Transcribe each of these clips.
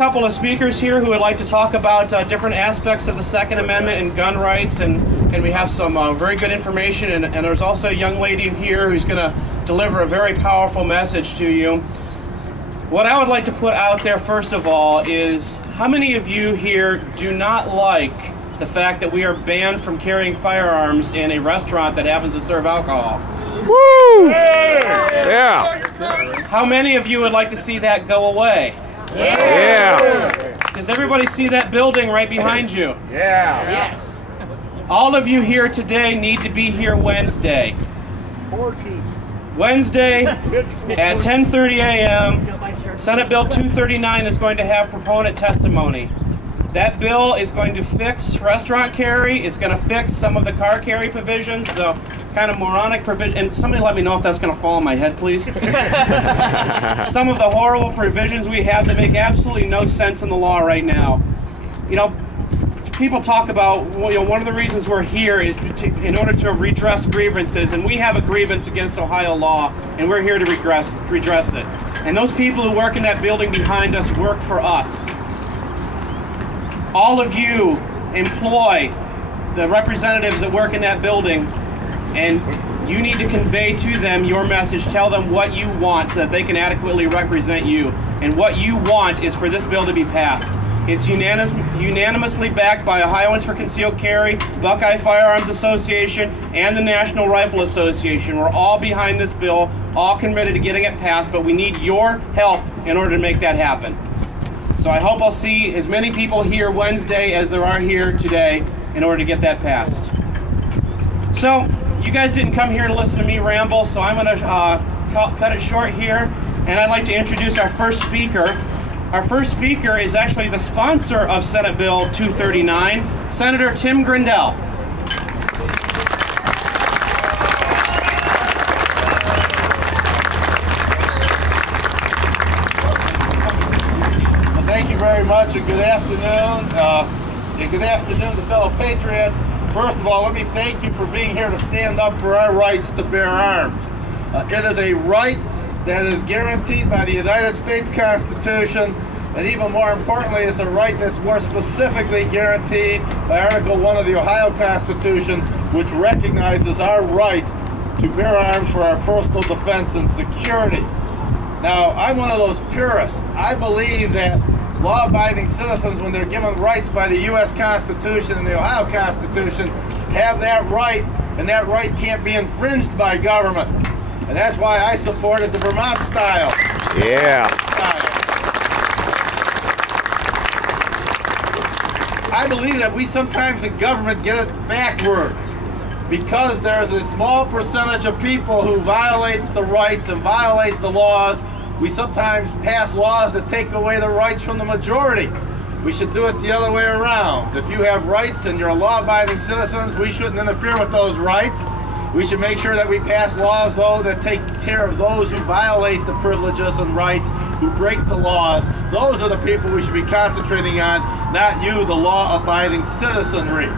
Couple of speakers here who would like to talk about different aspects of the Second Amendment and gun rights, and we have some very good information, and there's also a young lady here who's going to deliver a very powerful message to you. What I would like to put out there first of all is, how many of you here do not like the fact that we are banned from carrying firearms in a restaurant that happens to serve alcohol? Woo! Yeah! How many of you would like to see that go away? Yeah! Does everybody see that building right behind you? Yeah! Yes. All of you here today need to be here Wednesday. Wednesday at 10:30 a.m. Senate Bill 239 is going to have proponent testimony. That bill is going to fix restaurant carry, it's going to fix some of the car carry provisions, the kind of moronic provision, and somebody let me know if that's going to fall on my head, please. Some of the horrible provisions we have that make absolutely no sense in the law right now. You know, people talk about, well, you know, one of the reasons we're here is in order to redress grievances, and we have a grievance against Ohio law, and we're here to redress it. And those people who work in that building behind us work for us. All of you employ the representatives that work in that building, and you need to convey to them your message. Tell them what you want so that they can adequately represent you. And what you want is for this bill to be passed. It's unanimously backed by Ohioans for Concealed Carry, Buckeye Firearms Association, and the National Rifle Association. We're all behind this bill, all committed to getting it passed, but we need your help in order to make that happen. So I hope I'll see as many people here Wednesday as there are here today in order to get that passed. So, you guys didn't come here to listen to me ramble, so I'm going to cut it short here, and I'd like to introduce our first speaker. Our first speaker is actually the sponsor of Senate Bill 239, Senator Tim Grendell. Well, thank you very much, and good afternoon. And good afternoon to fellow patriots. First of all, let me thank you for being here to stand up for our rights to bear arms. It is a right that is guaranteed by the United States Constitution, and even more importantly, it's a right that's more specifically guaranteed by Article 1 of the Ohio Constitution, which recognizes our right to bear arms for our personal defense and security. Now, I'm one of those purists. I believe that law-abiding citizens, when they're given rights by the U.S. Constitution and the Ohio Constitution, have that right, and that right can't be infringed by government. And that's why I supported the Vermont style. Yeah. I believe that we sometimes in government get it backwards, because there's a small percentage of people who violate the rights and violate the laws. We sometimes pass laws that take away the rights from the majority. We should do it the other way around. If you have rights and you're law-abiding citizens, we shouldn't interfere with those rights. We should make sure that we pass laws, though, that take care of those who violate the privileges and rights, who break the laws. Those are the people we should be concentrating on, not you, the law-abiding citizenry.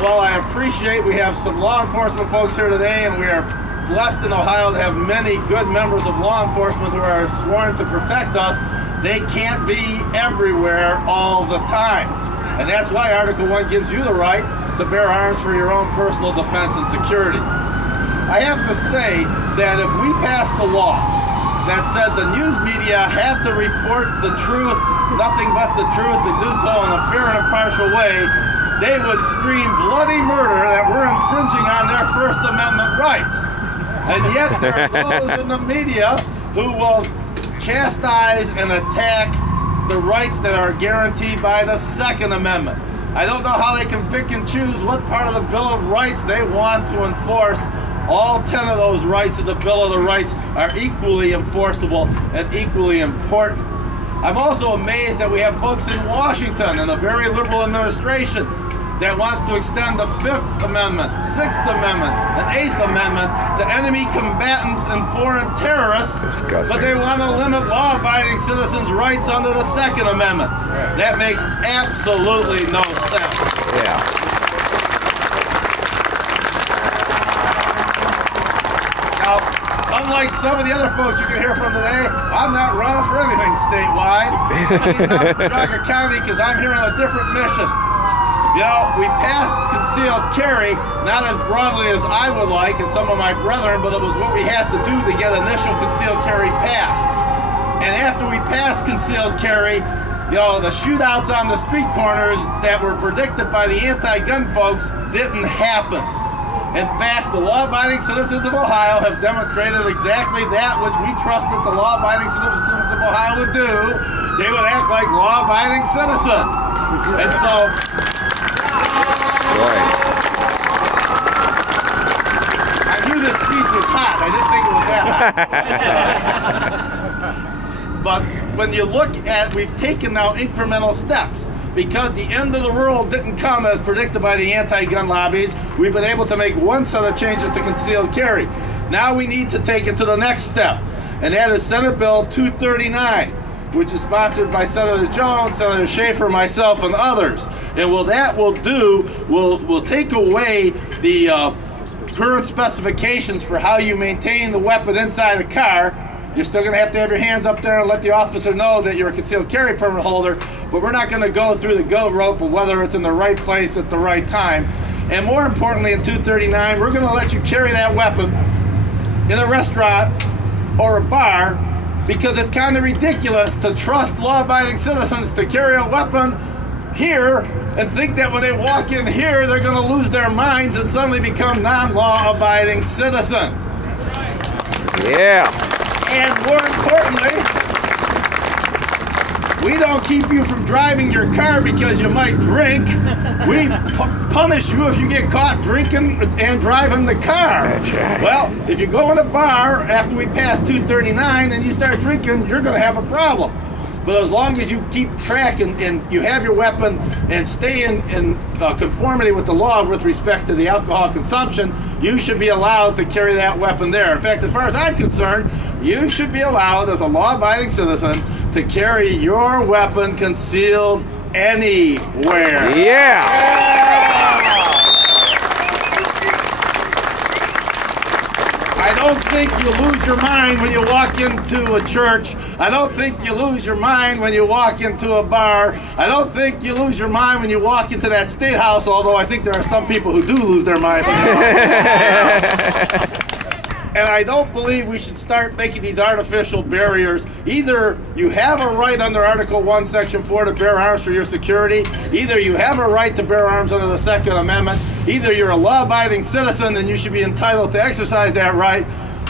Well, I appreciate we have some law enforcement folks here today, and we are blessed in Ohio to have many good members of law enforcement who are sworn to protect us. They can't be everywhere all the time. And that's why Article 1 gives you the right to bear arms for your own personal defense and security. I have to say that if we passed a law that said the news media had to report the truth, nothing but the truth, to do so in a fair and impartial way, they would scream bloody murder that we're infringing on their First Amendment rights. And yet there are those in the media who will chastise and attack the rights that are guaranteed by the Second Amendment. I don't know how they can pick and choose what part of the Bill of Rights they want to enforce. All 10 of those rights in the Bill of the Rights are equally enforceable and equally important. I'm also amazed that we have folks in Washington in a very liberal administration that wants to extend the 5th Amendment, 6th Amendment, and 8th Amendment to enemy combatants and foreign terrorists, but they want to limit law-abiding citizens' rights under the 2nd Amendment. That makes absolutely no sense. Yeah. Now, unlike some of the other folks you can hear from today, I'm not running for anything statewide. I'm for Geauga County because I'm here on a different mission. You know, we passed concealed carry, not as broadly as I would like and some of my brethren, but it was what we had to do to get initial concealed carry passed. And after we passed concealed carry, you know, the shootouts on the street corners that were predicted by the anti-gun folks didn't happen. In fact, the law-abiding citizens of Ohio have demonstrated exactly that which we trusted the law-abiding citizens of Ohio would do. They would act like law-abiding citizens. And so, I knew this speech was hot. I didn't think it was that hot. But when you look at, we've taken now incremental steps. Because the end of the world didn't come as predicted by the anti-gun lobbies, we've been able to make one set of changes to concealed carry. Now we need to take it to the next step, and that is Senate Bill 239, which is sponsored by Senator Jones, Senator Schaefer, myself, and others. And what that will do, will take away the current specifications for how you maintain the weapon inside a car. You're still going to have your hands up there and let the officer know that you're a concealed carry permit holder, but we're not going to go through the goat rope of whether it's in the right place at the right time. And more importantly, in 239, we're going to let you carry that weapon in a restaurant or a bar, because it's kind of ridiculous to trust law-abiding citizens to carry a weapon here and think that when they walk in here, they're going to lose their minds and suddenly become non-law-abiding citizens. Yeah. And more importantly, we don't keep you from driving your car because you might drink. We punish you if you get caught drinking and driving the car. That's right. Well, if you go in a bar after we pass 239 and you start drinking, you're going to have a problem. But as long as you keep track and you have your weapon and stay in conformity with the law with respect to the alcohol consumption, you should be allowed to carry that weapon there. In fact, as far as I'm concerned, you should be allowed as a law-abiding citizen to carry your weapon concealed anywhere. Yeah. I don't think you lose your mind when you walk into a church. I don't think you lose your mind when you walk into a bar. I don't think you lose your mind when you walk into that state house, although I think there are some people who do lose their minds. And I don't believe we should start making these artificial barriers. Either you have a right under Article 1, Section 4 to bear arms for your security. Either you have a right to bear arms under the Second Amendment. Either you're a law-abiding citizen and you should be entitled to exercise that right,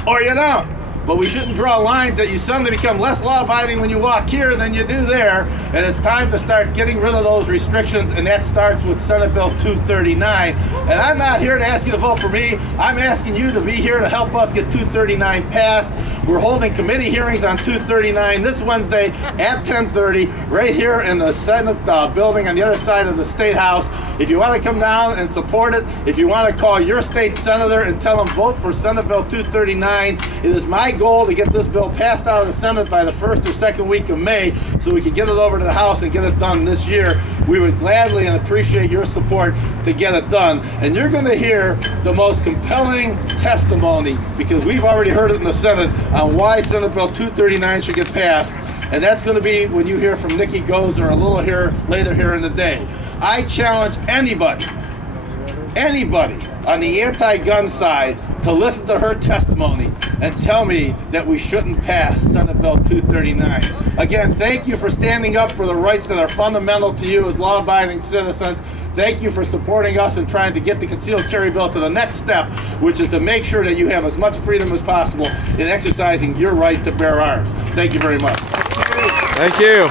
or you don't. But we shouldn't draw lines that you suddenly become less law-abiding when you walk here than you do there. And it's time to start getting rid of those restrictions, and that starts with Senate Bill 239. And I'm not here to ask you to vote for me. I'm asking you to be here to help us get 239 passed. We're holding committee hearings on 239 this Wednesday at 10:30 right here in the Senate building on the other side of the State House. If you want to come down and support it, if you want to call your state senator and tell them vote for Senate Bill 239, it is my goal to get this bill passed out of the Senate by the first or second week of May so we can get it over to the House and get it done this year. We would gladly and appreciate your support to get it done. And you're going to hear the most compelling testimony, because we've already heard it in the Senate, on why Senate Bill 239 should get passed. And that's going to be when you hear from Nikki Gozer a little later here in the day. I challenge anybody on the anti-gun side to listen to her testimony and tell me that we shouldn't pass Senate Bill 239. Again, thank you for standing up for the rights that are fundamental to you as law-abiding citizens. Thank you for supporting us and trying to get the concealed carry bill to the next step, which is to make sure that you have as much freedom as possible in exercising your right to bear arms. Thank you very much. Thank you.